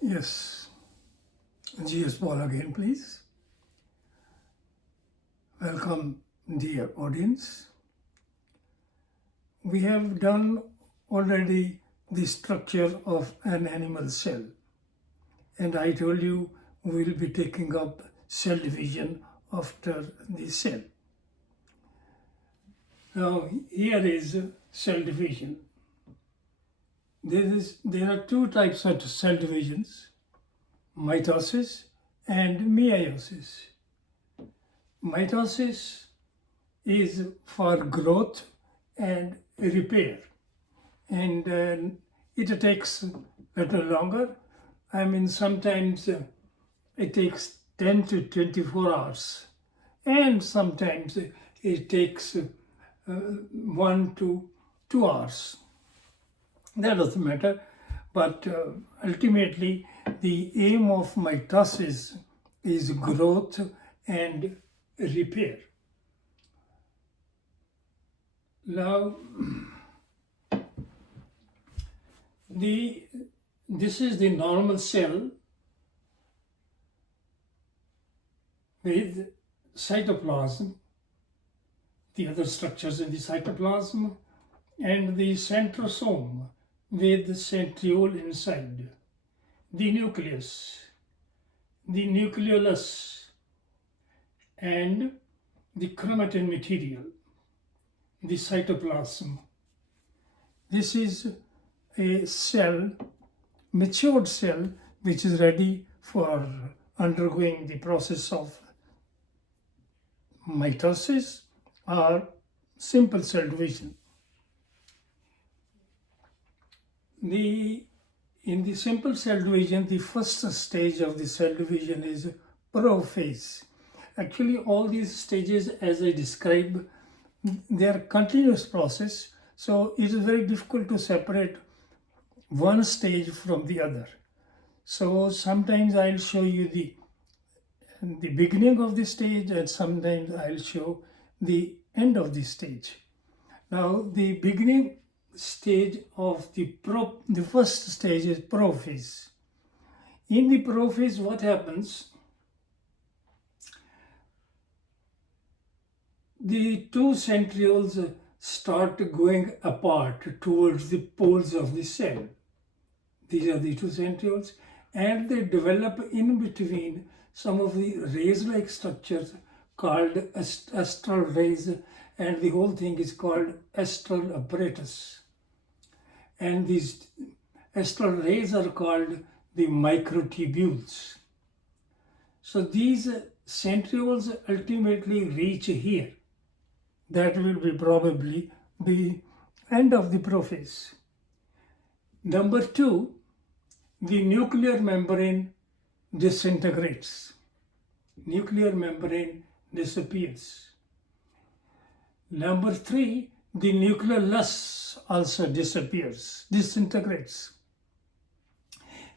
Yes, GS Paul again, please. Welcome, dear audience. We have done already the structure of an animal cell, and I told you we will be taking up cell division after the cell. Now, here is cell division. There are two types of cell divisions: mitosis and meiosis. Mitosis is for growth and repair, and it takes a little longer. I mean, sometimes it takes 10 to 24 hours, and sometimes it takes 1 to 2 hours. That doesn't matter, but ultimately the aim of mitosis is growth and repair. Now, this is the normal cell with cytoplasm, the other structures in the cytoplasm, and the centrosome with the centriole inside, the nucleus, the nucleolus, and the chromatin material, the cytoplasm. This is a cell, matured cell, which is ready for undergoing the process of mitosis or simple cell division. In the simple cell division, the first stage of the cell division is prophase. Actually, all these stages, as I described, they are continuous process, so it is very difficult to separate one stage from the other. So sometimes I'll show you the beginning of the stage, and sometimes I'll show the end of the stage. Now, the beginning stage of the first stage is prophase. In the prophase, what happens? The two centrioles start going apart towards the poles of the cell. These are the two centrioles, and they develop in between some of the rays-like structures called astral rays, and the whole thing is called astral apparatus. And these astral rays are called the microtubules. So these centrioles ultimately reach here. That will be probably the end of the prophase. Number 2, the nuclear membrane disintegrates. Nuclear membrane disappears. Number 3, the nucleolus also disintegrates.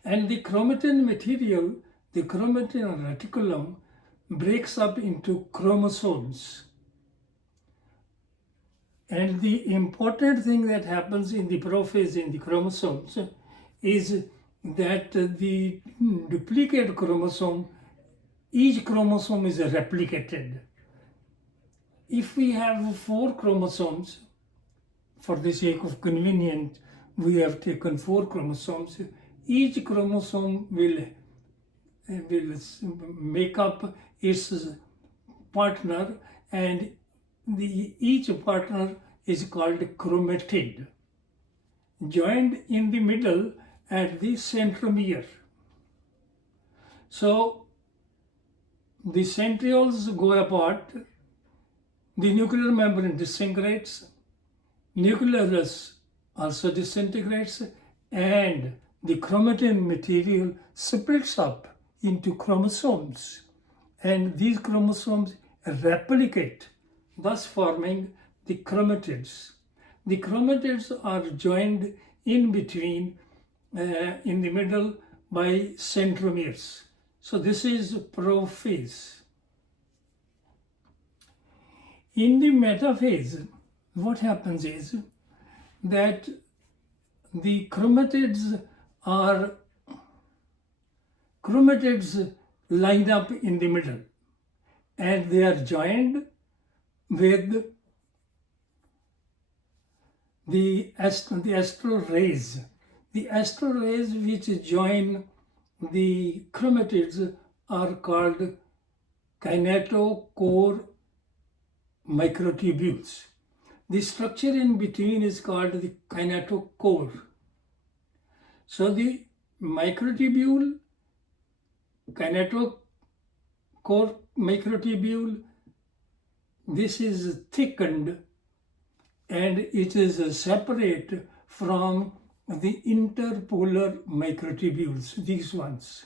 And the chromatin material, the chromatin reticulum, breaks up into chromosomes. And the important thing that happens in the prophase in the chromosomes is that the duplicate chromosome, each chromosome is replicated. If we have 4 chromosomes, for the sake of convenience, we have taken 4 chromosomes. Each chromosome will make up its partner, and each partner is called chromatid, joined in the middle at the centromere. So the centrioles go apart, the nuclear membrane disintegrates, nucleolus also disintegrates, and the chromatin material splits up into chromosomes, and these chromosomes replicate, thus forming the chromatids. The chromatids are joined in between, in the middle, by centromeres. So this is prophase. In the metaphase, what happens is that the chromatids are chromatids line up in the middle and they are joined with the astral rays. The astral rays which join the chromatids are called kinetochore microtubules. The structure in between is called the kinetochore. So the microtubule, kinetochore microtubule, this is thickened and it is separate from the interpolar microtubules, these ones.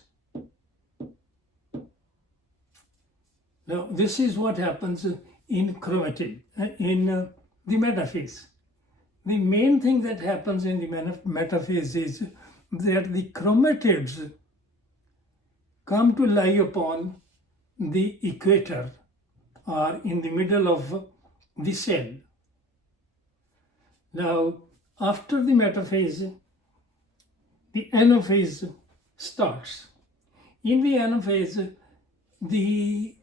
Now, this is what happens in chromatid, in the metaphase. The main thing that happens in the metaphase is that the chromatids come to lie upon the equator or in the middle of the cell. Now, after the metaphase, the anaphase starts. In the anaphase, the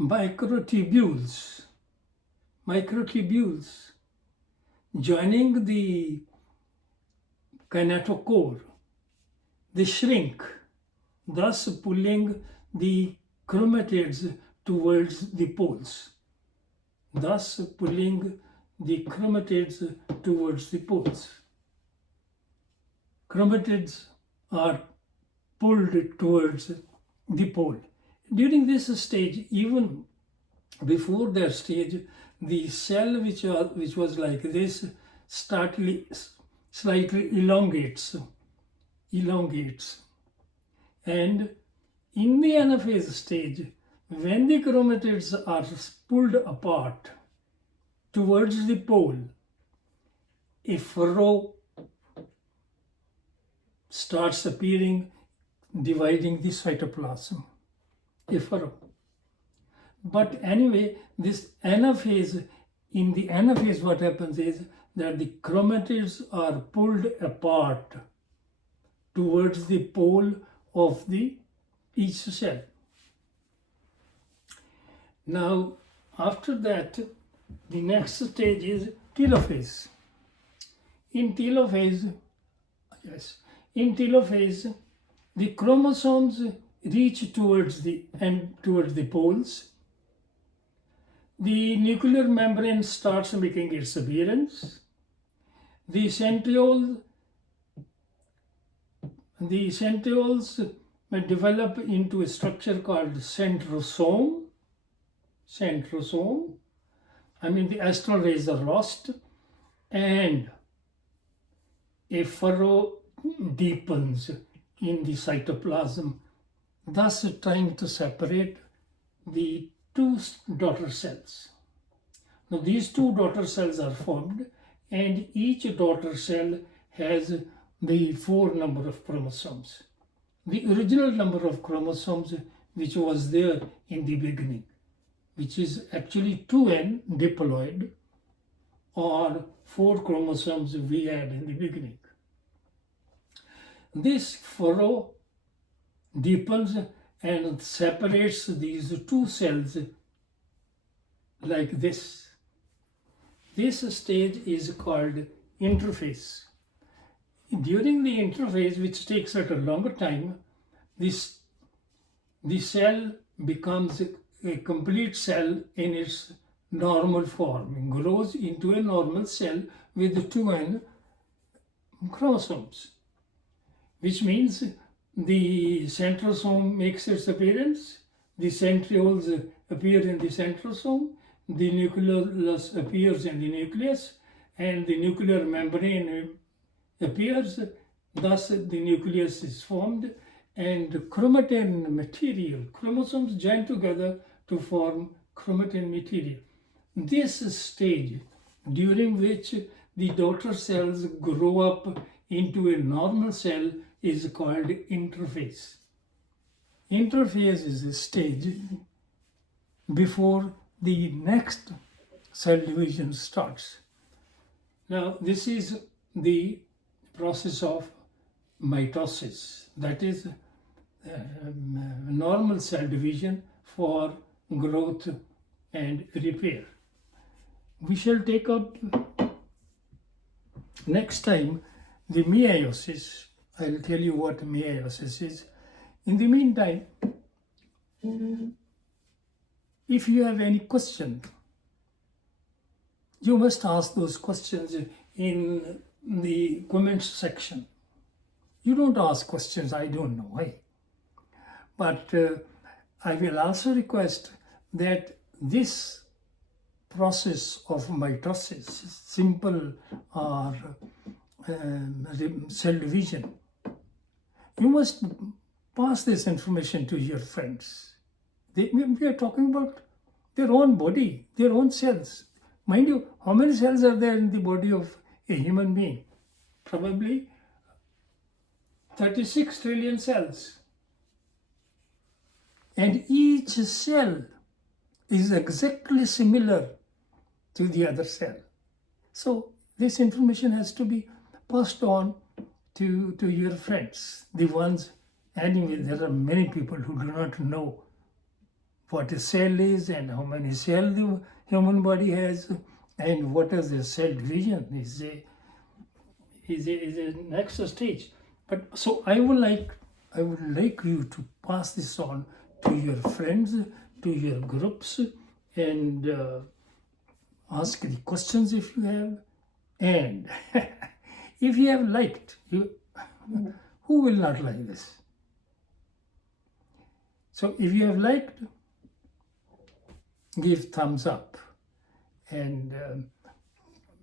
microtubules joining the kinetochore, they shrink, thus pulling the chromatids towards the poles. Chromatids are pulled towards the pole. During this stage, even before that stage, the cell which was like this slightly elongates. And in the anaphase stage, when the chromatids are pulled apart towards the pole, a furrow starts appearing, dividing the cytoplasm. A furrow. But anyway, this anaphase, in the anaphase what happens is that the chromatids are pulled apart towards the pole of each cell. Now, after that, the next stage is telophase. In telophase, the chromosomes reach towards the poles. The nuclear membrane starts making its appearance. The centrioles may develop into a structure called centrosome. The astral rays are lost and a furrow deepens in the cytoplasm, thus trying to separate the two daughter cells. Now these two daughter cells are formed and each daughter cell has the 4 number of chromosomes. The original number of chromosomes which was there in the beginning, which is actually 2n diploid or 4 chromosomes we had in the beginning. This furrow deepens and separates these two cells like this. This stage is called interphase. During the interphase, which takes at a longer time, the cell becomes a complete cell in its normal form and grows into a normal cell with 2n chromosomes, which means the centrosome makes its appearance, the centrioles appear in the centrosome, the nucleus appears in the nucleus, and the nuclear membrane appears, thus the nucleus is formed, and chromatin material, chromosomes join together to form chromatin material. This stage, during which the daughter cells grow up into a normal cell, is called interphase. Interphase is a stage before the next cell division starts. Now, this is the process of mitosis. That is, normal cell division for growth and repair. We shall take up next time the meiosis. I'll tell you what meiosis is. In the meantime, if you have any question, you must ask those questions in the comments section. You don't ask questions, I don't know why. But I will also request that this process of mitosis, simple or cell division, you must pass this information to your friends. We are talking about their own body, their own cells. Mind you, how many cells are there in the body of a human being? Probably 36 trillion cells. And each cell is exactly similar to the other cell. So this information has to be passed on to your friends, the ones, anyway, there are many people who do not know what a cell is and how many cells the human body has and what is the cell division is a next stage. But so I would like you to pass this on to your friends, to your groups, and ask the questions if you have. And if you have liked, who will not like this? So if you have liked, give thumbs up and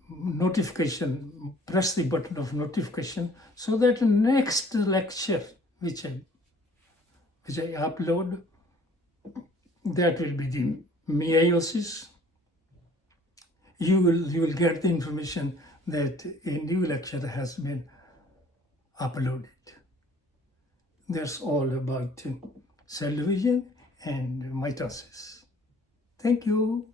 notification, press the button of notification so that next lecture which I upload, that will be the meiosis. You will get the information that a new lecture has been uploaded. That's all about cell division and mitosis. Thank you.